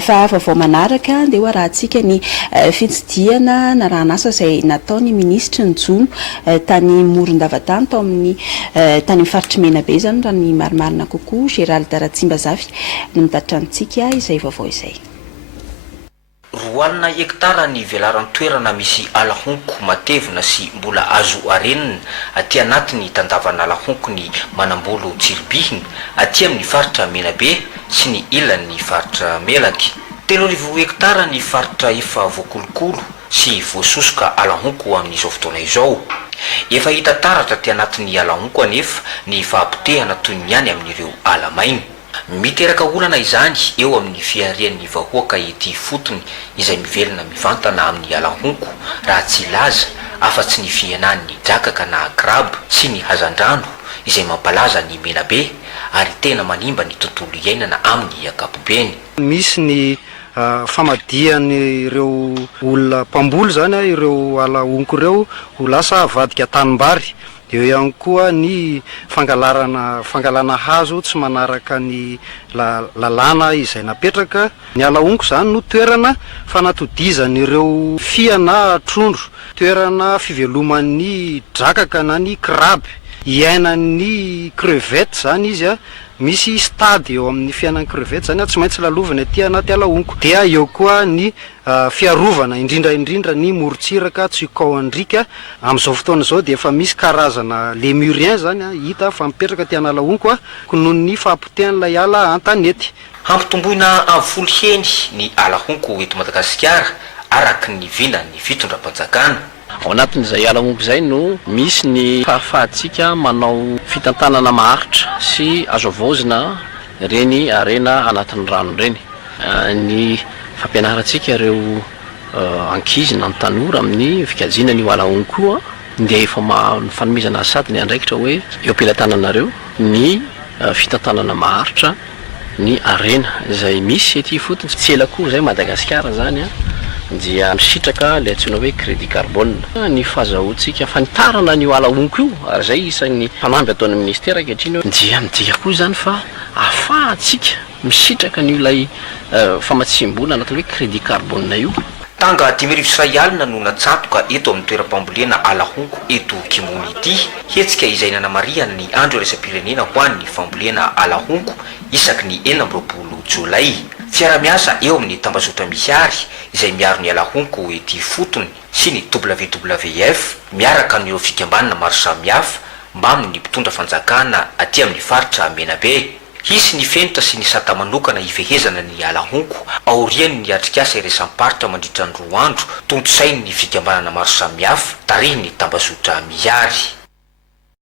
fa vaovao manaraka dia ho rahantsika ny fitsidiana na rahanasa izay nataony ministra ny Jono tany Morondavatany tao amin'ny tany mifaritry Menabe izany raha ny marimarina kokoa. Gérald Ratsimbazafi no mitatitra antsika izay vaovao izay. 4 hektara ny velaran'ny toerana misy alahonko matevina sy mbola azo arenina aty anatiny tandavana alahonko ny manambolo Tsiribihina aty amin'ny faritra Menabe sy ny ilan'ny faritra Melaky. 3,000 hektara ny faritra efa voakolokolo sy voasosoka alahonko amin'izao fotoana izao. Efa hita taratra aty anatin'ny alahonko anefa ny fahampotehana toy ny any amin'ireo ala maina. Miteraka olana izany eo amin'ny fiarian'ny vahoaka ety fotony izay mivelona mivantana amin'ny alahonko raha tsy laza afa-tsy ny fianan'ny drakaka na krab sy ny hazandrano izay mampalaza ny Menabe ary tena manimba ny tontolo iainana amin'ny ankapobeny. Misy ny famadiany ireo olona mpamboly zany ireo alahonko ireo ho lasa avadika tanimbary. Eo ihany koa ny fangalana hazo tsy manaraka ny lalàna izay napetraka. Ny alahonko zany no toerana fanatodizany ireo fia na trondro, toerana fiveloman'ny drakaka na ny kraby, iainan'ny crevette zany izy a. Misy stady eo amin'ny fiainan'ny crevette zany tsy maintsy lalovana aty anaty alahonko. Dia eo koa ny fiarovana indrindra ny morontsiraka tsikaoandrika. Amin'izao fotoana izao dia efa misy karazana lémurien zany hita fa mipetraka aty an'alahonko noho ny fahampotehan'ilay ala an-tanety. Hampitomboina amin'ny folo heny ny alahonko eto Madagasikara araky ny vinan'ny fitondram-panjakana. Ao anatin'izay alahonko izay no misy ny fahafahantsika manao fitantanana maharitra sy azo avaozina reny arena anatin'ny rano reny. Ny fampianarantsika ireo ankizy na ny tanora amin'ny fikajiana ny alahonko dia efa fanomezana sady ny andraikitra hoe eo am-pelatananareo ny fitantanana maharitra ny arena izay misy ety fotony. Tsy ela koa izay Madagasikara zany dia misitraka ilay antsoina hoe crédit carbone. Ny fahazahoantsika fanitarana ny alahonko io ary izay isan'ny fanamby ataon'ny ministera ankehitriny dia midika koa zany fa ahafahantsika misitraka n'ilay famatsimbola anatin'ny hoe crédit carbone io. Tanga 10,000 alina no natsatoka eto amin'ny toeram-pambolena alahonko eto Kimony ity. Hetsika izay nanamariana ny andro raisam-pirenena ho an'ny fambolena alahonko isaky ny 12 Jolay. Fiara-miasa eo amin'ny tambazotra mihary izay miaro ny alahonko ety fotony sy ny WWF miaraka n'ireo fikambanana maro samihafa mba amin'ny mpitondra fanjakana aty amin'ny faritra Menabe. Hisy ny fenitra sy ny sata manokana ifehezana ny alahonko aoriany ny atrikasa iresamparitra mandritra ny 2 andro tontosai ny fikambanana maro samihafa tarihy ny tambazotra mihary.